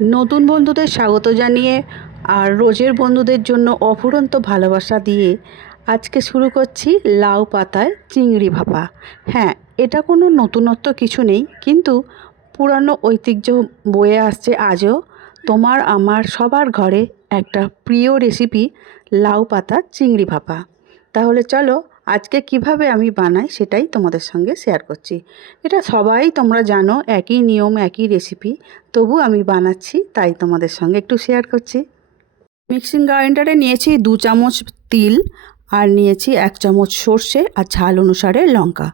নতুন বন্ধুদের স্বাগত জানিয়ে আর রোজের বন্ধুদের জন্য অফুরন্ত ভালোবাসা দিয়ে আজকে শুরু করছি লাউ পাতায় চিংড়ি ভাপা। হ্যাঁ, এটা কোনো নতুনত্ব কিছু নেই, কিন্তু পুরানো ঐতিহ্য বয়ে আসছে আজও। তোমার আমার সবার ঘরে একটা প্রিয় রেসিপি লাউ পাতা চিংড়ি ভাপা। তাহলে চলো আজকে কিভাবে আমি বানাই সেটাই তোমাদের সঙ্গে শেয়ার করছি। এটা সবাই তোমরা জানো, একই নিয়ম একই রেসিপি, তবু আমি বানাচ্ছি তাই তোমাদের সঙ্গে একটু শেয়ার করছি। মিক্সিং গ্রাইন্ডারে নিয়েছি 2 চামচ তিল, আর নিয়েছি 1 চামচ সর্ষে, আর ঝাল অনুসারে লঙ্কা,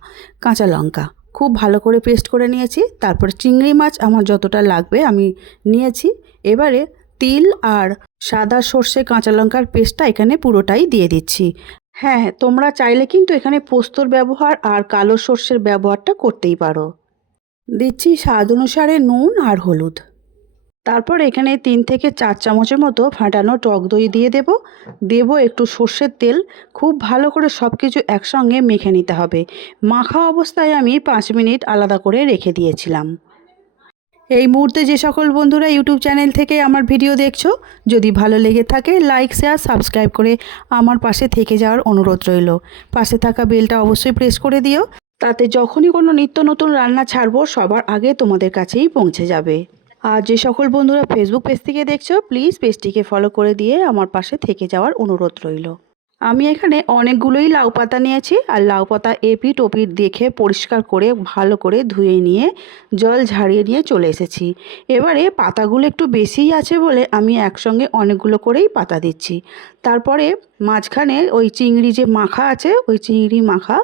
কাঁচা লঙ্কা খুব ভালো করে পেস্ট করে নিয়েছি। তারপর চিংড়ি মাছ আমার যতটা লাগবে আমি নিয়েছি। এবারে তিল আর সাদা সর্ষে কাঁচা লঙ্কার পেস্টটা এখানে পুরোটাই দিয়ে দিচ্ছি। হ্যাঁ, তোমরা চাইলে কিন্তু এখানে পোস্তর ব্যবহার আর কালো সর্ষের ব্যবহারটা করতেই পারো। দিচ্ছি স্বাদ অনুসারে নুন আর হলুদ। তারপর এখানে 3 থেকে 4 চামচের মতো ফাটানো টক দই দিয়ে দেব একটু সর্ষের তেল। খুব ভালো করে সব কিছু একসঙ্গে মেখে নিতে হবে। মাখা অবস্থায় আমি 5 মিনিট আলাদা করে রেখে দিয়েছিলাম। এই মুহূর্তে যে সকল বন্ধুরা ইউটিউব চ্যানেল থেকে আমার ভিডিও দেখছো, যদি ভালো লেগে থাকে লাইক শেয়ার সাবস্ক্রাইব করে আমার পাশে থেকে যাওয়ার অনুরোধ রইল। পাশে থাকা বেলটা অবশ্যই প্রেস করে দিও, তাতে যখনই কোনো নিত্য নতুন রান্না ছাড়বো সবার আগে তোমাদের কাছেই পৌঁছে যাবে। আর যে সকল বন্ধুরা ফেসবুক পেজ থেকে দেখছো, প্লিজ পেজটিকে ফলো করে দিয়ে আমার পাশে থেকে যাওয়ার অনুরোধ রইল। আমি এখানে অনেকগুলোই লাউ পাতা নিয়েছি, আর লাউ পাতা এপিঠ ওপিঠ দেখে পরিষ্কার করে ভালো করে ধুয়ে নিয়ে জল ঝারিয়ে নিয়ে চলে এসেছি। এবারে পাতাগুলো একটু বেশিই আছে বলে আমি একসঙ্গে অনেকগুলো করেই পাতা দিচ্ছি। তারপরে মাঝখানে ওই চিংড়ি যে মাখা আছে, ওই চিংড়ি মাখা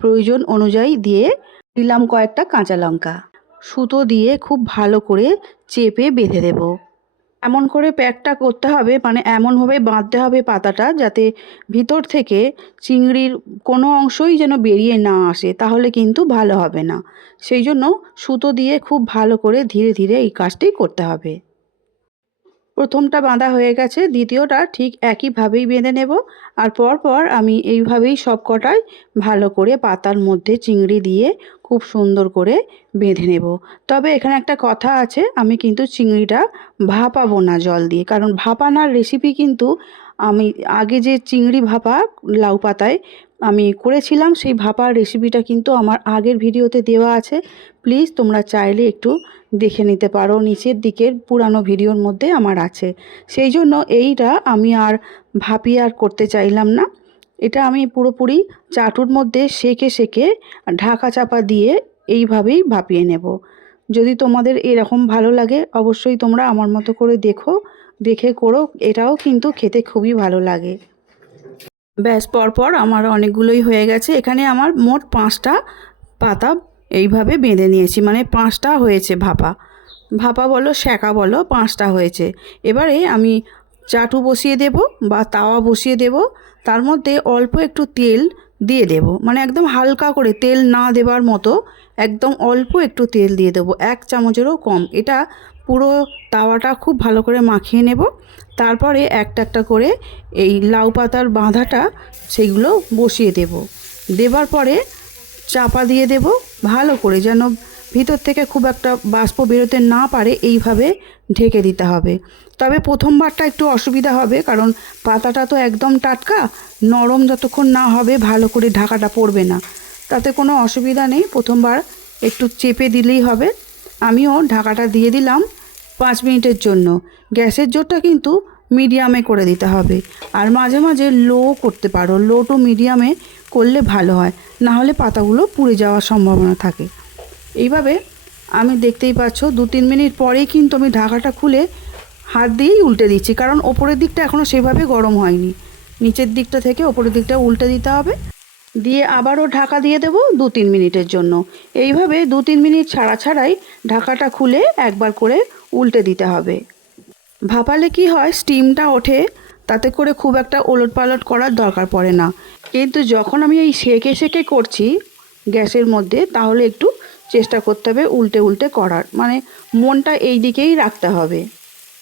প্রয়োজন অনুযায়ী দিয়ে দিলাম কয়েকটা কাঁচা লঙ্কা। সুতো দিয়ে খুব ভালো করে চেপে বেঁধে দেব। এমন করে প্যাকটা করতে হবে, মানে এমনভাবে বাঁধতে হবে পাতাটা যাতে ভিতর থেকে চিংড়ির কোনো অংশই যেন বেরিয়ে না আসে, তাহলে কিন্তু ভালো হবে না। সেই জন্য সুতো দিয়ে খুব ভালো করে ধীরে ধীরে এই কাজটি করতে হবে। প্রথমটা বাঁধা হয়ে গেছে, দ্বিতীয়টা ঠিক একইভাবেই বেঁধে নেব। আর পরপর আমি এইভাবেই সব কটাই ভালো করে পাতার মধ্যে চিংড়ি দিয়ে খুব সুন্দর করে বেঁধে নেব। তবে এখানে একটা কথা আছে, আমি কিন্তু চিংড়িটা ভাপাবো না জল দিয়ে, কারণ ভাপানোর রেসিপি কিন্তু আমি আগে যে চিংড়ি ভাপা লাউ পাতায় আমি করেছিলাম, সেই ভাপার রেসিপিটা কিন্তু আমার আগের ভিডিওতে দেওয়া আছে। প্লিজ তোমরা চাইলে একটু দেখে নিতে পারো, নিচের দিকের পুরানো ভিডিওর মধ্যে আমার আছে। সেই জন্য এইটা আমি আর ভাপিয়ে আর করতে চাইলাম না। এটা আমি পুরোপুরি চাটুর মধ্যে সেঁকে সেঁকে ঢাকা চাপা দিয়ে এইভাবেই ভাপিয়ে নেব। যদি তোমাদের এরকম ভালো লাগে অবশ্যই তোমরা আমার মতো করে দেখে করো, এটাও কিন্তু খেতে খুবই ভালো লাগে। ব্যাস, পরপর আমার অনেকগুলোই হয়ে গেছে। এখানে আমার মোট 5টা পাতা এইভাবে বেঁধে নিয়েছি, মানে 5টা হয়েছে ভাপা। ভাপা বলো সেঁকা বলো, 5টা হয়েছে। এবারে আমি চাটু বসিয়ে দেব বা তাওয়া বসিয়ে দেব। তার মধ্যে অল্প একটু তেল দিয়ে দেব, মানে একদম হালকা করে, তেল না দেবার মতো একদম অল্প একটু তেল দিয়ে দেবো, 1 চামচেরও কম। এটা পুরো তাওয়াটা খুব ভালো করে মাখিয়ে নেব। তারপরে একটা একটা করে এই লাউ পাতার বাঁধাটা সেগুলো বসিয়ে দেব। দেবার পরে চাপা দিয়ে দেব ভালো করে, যেন ভিতর থেকে খুব একটা বাষ্প বেরোতে না পারে, এইভাবে ঢেকে দিতে হবে। তবে প্রথমবারটা একটু অসুবিধা হবে, কারণ পাতাটা তো একদম টাটকা, নরম যতক্ষণ না হবে ভালো করে ঢাকাটা পড়বে না। তাতে কোনো অসুবিধা নেই, প্রথমবার একটু চেপে দিলেই হবে। আমিও ঢাকাটা দিয়ে দিলাম 5 মিনিটের জন্য। গ্যাসের জোরটা কিন্তু মিডিয়ামে করে দিতে হবে, আর মাঝে মাঝে লো করতে পারো, লো টু মিডিয়ামে করলে ভালো হয়, না হলে পাতাগুলো পুড়ে যাওয়ার সম্ভাবনা থাকে। এইভাবে আমি দেখতেই পাচ্ছ 2-3 মিনিট পরেই কিন্তু আমি ঢাকাটা খুলে হাত দিয়েই উল্টে দিচ্ছি, কারণ ওপরের দিকটা এখনও সেভাবে গরম হয়নি। নিচের দিকটা থেকে ওপরের দিকটা উল্টে দিতে হবে, দিয়ে আবারও ঢাকা দিয়ে দেবো 2-3 মিনিটের জন্য। এইভাবে 2-3 মিনিট ছাড়া ছাড়াই ঢাকাটা খুলে একবার করে উল্টে দিতে হবে। ভাপালে কি হয়, স্টিমটা ওঠে, তাতে করে খুব একটা ওলটপালট করার দরকার পড়ে না। কিন্তু যখন আমি এই সেঁকে সেঁকে করছি গ্যাসের মধ্যে, তাহলে একটু চেষ্টা করতে হবে উল্টে উল্টে করার, মানে মনটা এই দিকেই রাখতে হবে।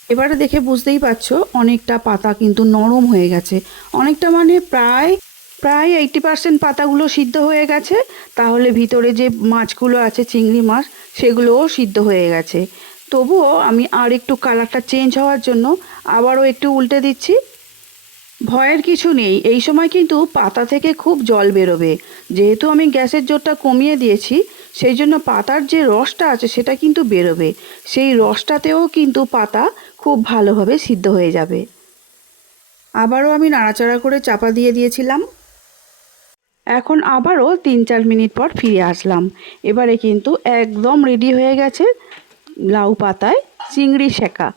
এবারে দেখে বুঝতেই পারছো অনেকটা পাতা কিন্তু নরম হয়ে গেছে, অনেকটা মানে প্রায় প্রায় 80% পাতাগুলো সিদ্ধ হয়ে গেছে। তাহলে ভিতরে যে মাছগুলো আছে চিংড়ি মাছ, সেগুলোও সিদ্ধ হয়ে গেছে। তবুও আমি আর একটু কালারটা চেঞ্জ হওয়ার জন্য আবারও একটু উল্টে দিচ্ছি। ভয়ের কিছু নেই, এই সময় কিন্তু পাতা থেকে খুব জল বেরোবে। যেহেতু আমি গ্যাসের জোরটা কমিয়ে দিয়েছি, সেই জন্য পাতার যে রসটা আছে সেটা কিন্তু বেরোবে। সেই রসটাতেও কিন্তু পাতা খুব ভালোভাবে সিদ্ধ হয়ে যাবে। আবারও আমি নাড়াচাড়া করে চাপা দিয়ে দিয়েছিলাম। এখন আবারও 3-4 মিনিট পর ফিরে আসলাম। এবারে কিন্তু একদম রেডি হয়ে গেছে লাউ পাতায় চিংড়ি সেঁকা।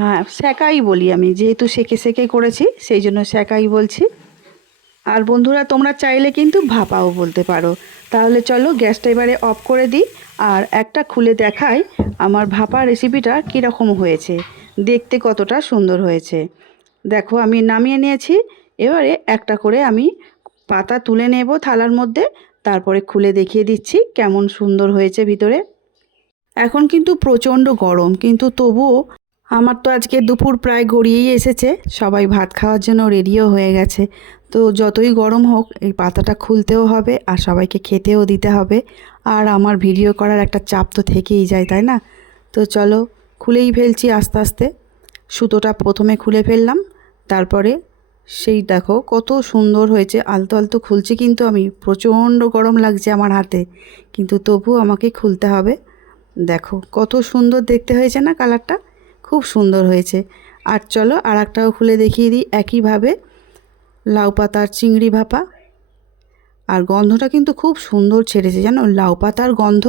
হ্যাঁ, সেঁকাই বলি আমি, যেহেতু সেঁকে সেঁকে করেছি সেই জন্য সেঁকাই বলছি। আর বন্ধুরা, তোমরা চাইলে কিন্তু ভাপাও বলতে পারো। তাহলে চলো গ্যাসটা এবারে অফ করে দিই আর একটা খুলে দেখাই আমার ভাপা রেসিপিটা কীরকম হয়েছে, দেখতে কতটা সুন্দর হয়েছে। দেখো আমি নামিয়ে নিয়েছি। এবারে একটা করে আমি পাতা তুলে নেব থালার মধ্যে, তারপরে খুলে দেখিয়ে দিচ্ছি কেমন সুন্দর হয়েছে ভিতরে। এখন কিন্তু প্রচণ্ড গরম, কিন্তু তবুও আমার তো আজকে দুপুর প্রায় গড়িয়েই এসেছে, সবাই ভাত খাওয়ার জন্য রেডিও হয়ে গেছে। তো যতই গরম হোক এই পাতাটা খুলতেও হবে আর সবাইকে খেতেও দিতে হবে। আর আমার ভিডিও করার একটা চাপ তো থেকেই যায়, তাই না? তো চলো খুলেই ফেলছি আস্তে আস্তে। সুতোটা প্রথমে খুলে ফেললাম, তারপরে সেই দেখো কত সুন্দর হয়েছে। আলতো আলতো খুলছি, কিন্তু আমি প্রচণ্ড গরম লাগছে আমার হাতে, কিন্তু তবু আমাকে খুলতে হবে। দেখো কত সুন্দর দেখতে হয়েছে না, কালারটা খুব সুন্দর হয়েছে। আর চলো আর একটাও খুলে দেখিয়ে দিই একইভাবে লাউ পাতার চিংড়ি ভাপা। আর গন্ধটা কিন্তু খুব সুন্দর ছেড়েছে জানো, লাউ পাতার গন্ধ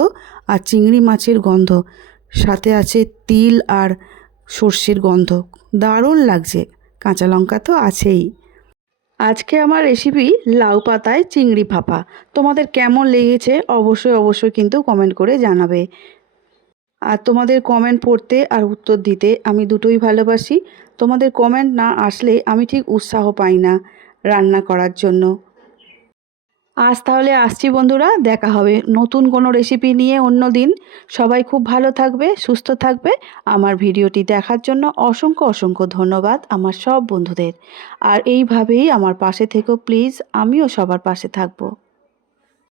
আর চিংড়ি মাছের গন্ধ, সাথে আছে তিল আর সর্ষের গন্ধ, দারুণ লাগছে। কাঁচা লঙ্কা তো আছেই। আজকে আমার রেসিপি লাউ পাতায় চিংড়ি ভাপা। তোমাদের কেমন লেগেছে অবশ্যই অবশ্যই কিন্তু কমেন্ট করে জানাবে। আর তোমাদের কমেন্ট পড়তে আর উত্তর দিতে আমি দুটোই ভালোবাসি। তোমাদের কমেন্ট না আসলে আমি ঠিক উৎসাহ পাই না রান্না করার জন্য। আজ তাহলে আসছি বন্ধুরা, দেখা হবে নতুন কোনো রেসিপি নিয়ে অন্য দিন। সবাই খুব ভালো থাকবে, সুস্থ থাকবে। আমার ভিডিওটি দেখার জন্য অসংখ্য অসংখ্য ধন্যবাদ আমার সব বন্ধুদের। আর এইভাবেই আমার পাশে থেকো প্লিজ, আমিও সবার পাশে থাকবো।